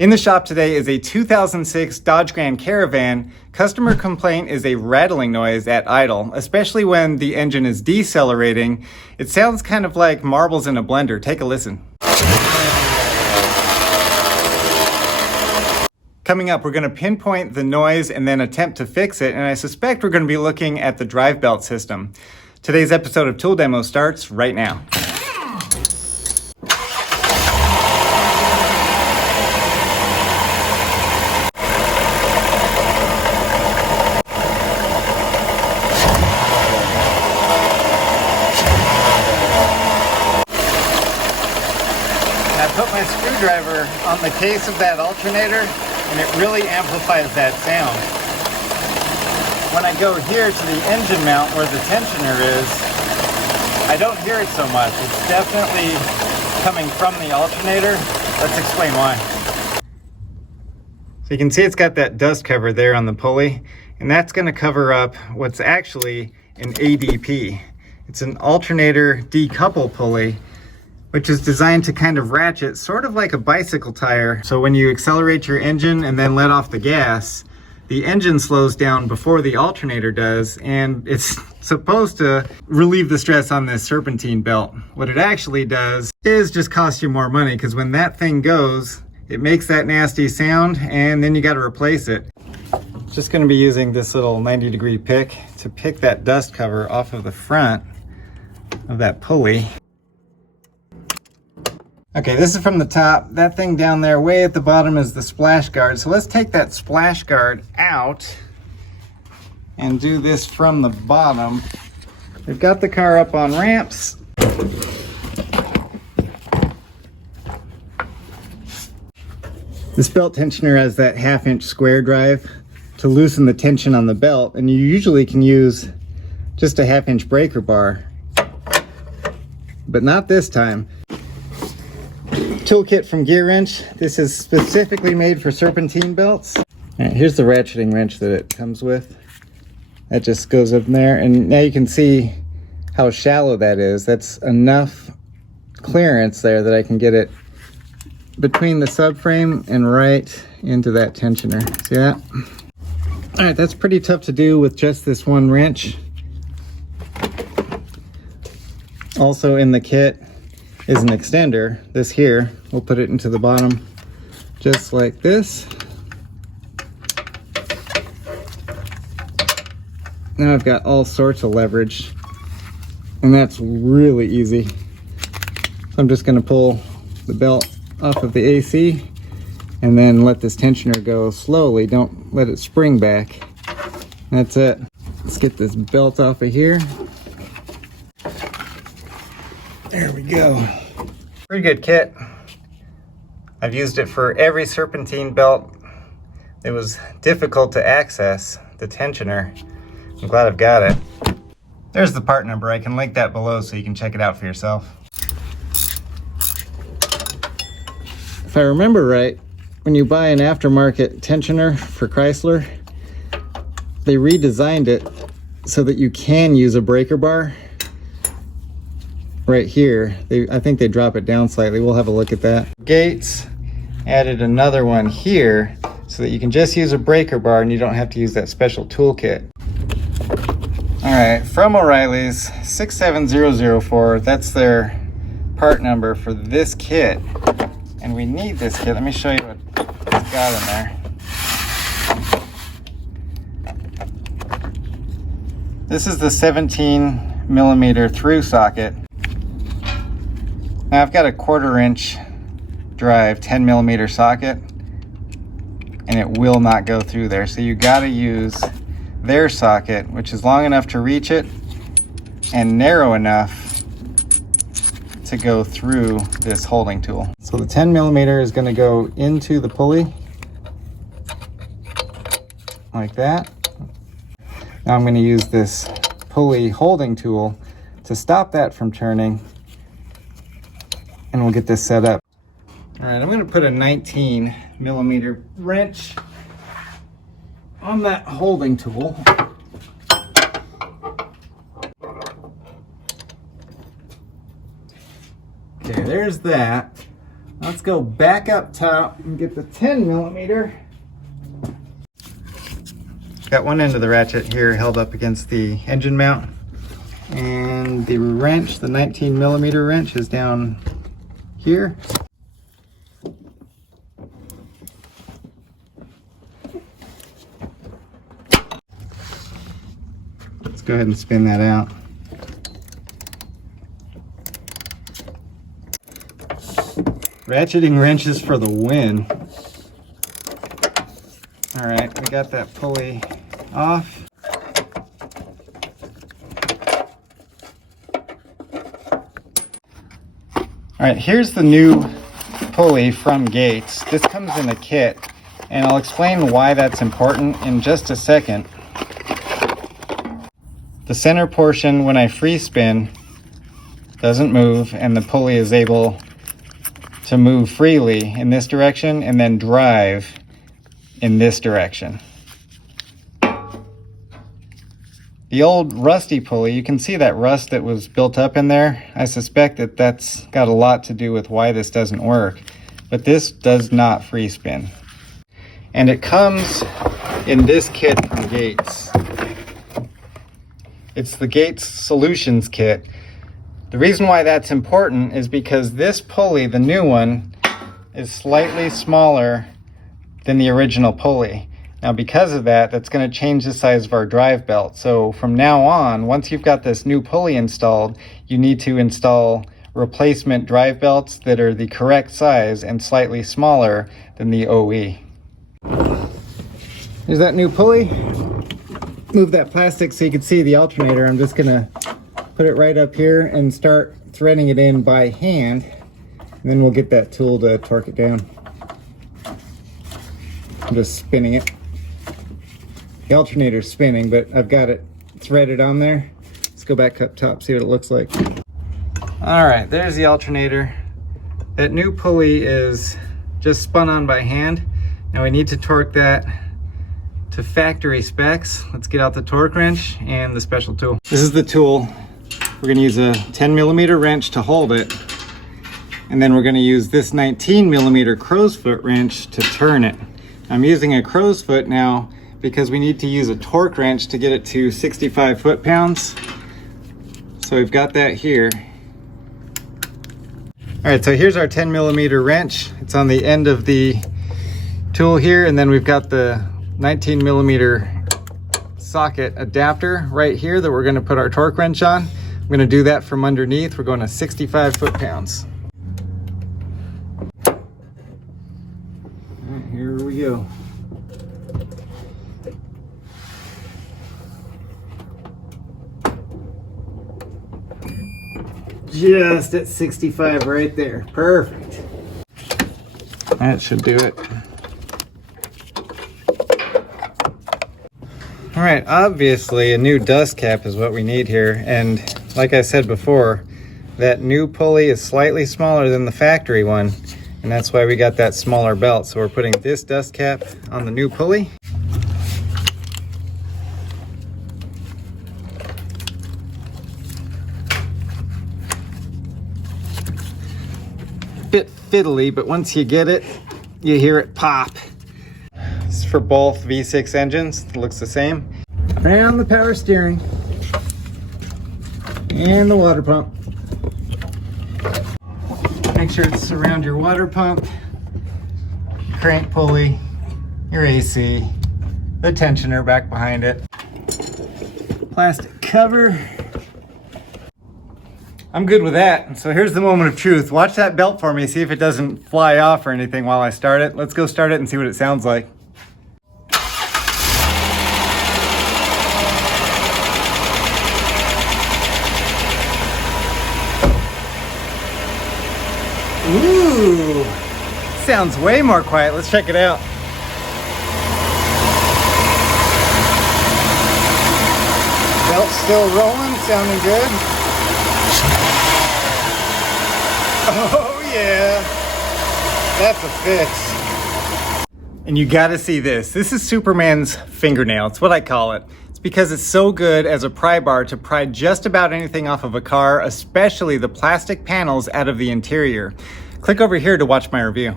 In the shop today is a 2006 Dodge Grand Caravan. Customer complaint is a rattling noise at idle, especially when the engine is decelerating. It sounds kind of like marbles in a blender. Take a listen. Coming up, we're going to pinpoint the noise and then attempt to fix it, and I suspect we're going to be looking at the drive belt system. Today's episode of Tool Demo starts right now. I put my screwdriver on the case of that alternator and it really amplifies that sound. When I go here to the engine mount where the tensioner is, I don't hear it so much. It's definitely coming from the alternator. Let's explain why. So you can see it's got that dust cover there on the pulley, and that's going to cover up what's actually an ADP. It's an alternator decouple pulley, which is designed to kind of ratchet, sort of like a bicycle tire. So when you accelerate your engine and then let off the gas, the engine slows down before the alternator does, and it's supposed to relieve the stress on this serpentine belt. What it actually does is just cost you more money, because when that thing goes, it makes that nasty sound, and then you got to replace it. Just going to be using this little 90-degree pick to pick that dust cover off of the front of that pulley. Okay, this is from the top. That thing down there way at the bottom is the splash guard. So let's take that splash guard out and do this from the bottom. We've got the car up on ramps. This belt tensioner has that 1/2-inch square drive to loosen the tension on the belt, and you usually can use just a 1/2-inch breaker bar, but not this time. Toolkit from Gear Wrench. This is specifically made for serpentine belts. All right, here's the ratcheting wrench that it comes with. That just goes up in there, and now you can see how shallow that is. That's enough clearance there that I can get it between the subframe and right into that tensioner. See that? All right, that's pretty tough to do with just this one wrench. Also in the kit is an extender. This here, we'll put it into the bottom just like this. Now I've got all sorts of leverage, and that's really easy. So I'm just going to pull the belt off of the AC and then let this tensioner go slowly. Don't let it spring back. That's it. Let's get this belt off of here. There we go. Pretty good kit. I've used it for every serpentine belt. It was difficult to access the tensioner. I'm glad I've got it. There's the part number. I can link that below so you can check it out for yourself. If I remember right, when you buy an aftermarket tensioner for Chrysler, they redesigned it so that you can use a breaker bar. Right here, I think they drop it down slightly. We'll have a look at that. Gates added another one here so that you can just use a breaker bar and you don't have to use that special toolkit. All right, from O'Reilly's 67004, that's their part number for this kit. And we need this kit. Let me show you what it's got in there. This is the 17mm through socket. Now I've got a 1/4-inch drive 10mm socket, and it will not go through there. So you got to use their socket, which is long enough to reach it and narrow enough to go through this holding tool. So the 10mm is going to go into the pulley like that. Now I'm going to use this pulley holding tool to stop that from turning, and we'll get this set up. All right, I'm going to put a 19mm wrench on that holding tool. Okay, there's that. Let's go back up top and get the 10 millimeter. Got one end of the ratchet here held up against the engine mount. And the wrench, the 19 millimeter wrench, is down here. Let's go ahead and spin that out. Ratcheting wrenches for the win. All right, we got that pulley off. All right, here's the new pulley from Gates. This comes in a kit, and I'll explain why that's important in just a second. The center portion, when I free spin, doesn't move, and the pulley is able to move freely in this direction and then drive in this direction. The old rusty pulley, you can see that rust that was built up in there. I suspect that that's got a lot to do with why this doesn't work, but this does not free spin. And it comes in this kit from Gates. It's the Gates Solutions kit. The reason why that's important is because this pulley, the new one, is slightly smaller than the original pulley. Now because of that, that's going to change the size of our drive belt. So from now on, once you've got this new pulley installed, you need to install replacement drive belts that are the correct size and slightly smaller than the OE. Here's that new pulley. Move that plastic so you can see the alternator. I'm just going to put it right up here and start threading it in by hand, and then we'll get that tool to torque it down. I'm just spinning it. The alternator's spinning, but I've got it threaded on there. Let's go back up top, see what it looks like. All right, there's the alternator. That new pulley is just spun on by hand. Now we need to torque that to factory specs. Let's get out the torque wrench and the special tool. This is the tool. We're going to use a 10 millimeter wrench to hold it, and then we're going to use this 19 millimeter crow's foot wrench to turn it. I'm using a crow's foot now because we need to use a torque wrench to get it to 65 foot-pounds. So we've got that here. All right, so here's our 10 millimeter wrench. It's on the end of the tool here, and then we've got the 19 millimeter socket adapter right here that we're going to put our torque wrench on. I'm going to do that from underneath. We're going to 65 foot-pounds. All right, here we go. Just at 65 right there. Perfect. That should do it. All right, obviously a new dust cap is what we need here, and like I said before, that new pulley is slightly smaller than the factory one, and that's why we got that smaller belt. So we're putting this dust cap on the new pulley. Bit fiddly, but once you get it, you hear it pop. This is for both V6 engines. It looks the same. Around the power steering and the water pump. Make sure it's around your water pump, crank pulley, your AC, the tensioner back behind it, plastic cover. I'm good with that. So here's the moment of truth. Watch that belt for me, see if it doesn't fly off or anything while I start it. Let's go start it and see what it sounds like. Ooh, sounds way more quiet. Let's check it out. Belt's still rolling, sounding good. Oh yeah, that's a fix. And you gotta see this. This is Superman's fingernail. It's what I call it. It's because it's so good as a pry bar to pry just about anything off of a car, especially the plastic panels out of the interior. click over here to watch my review.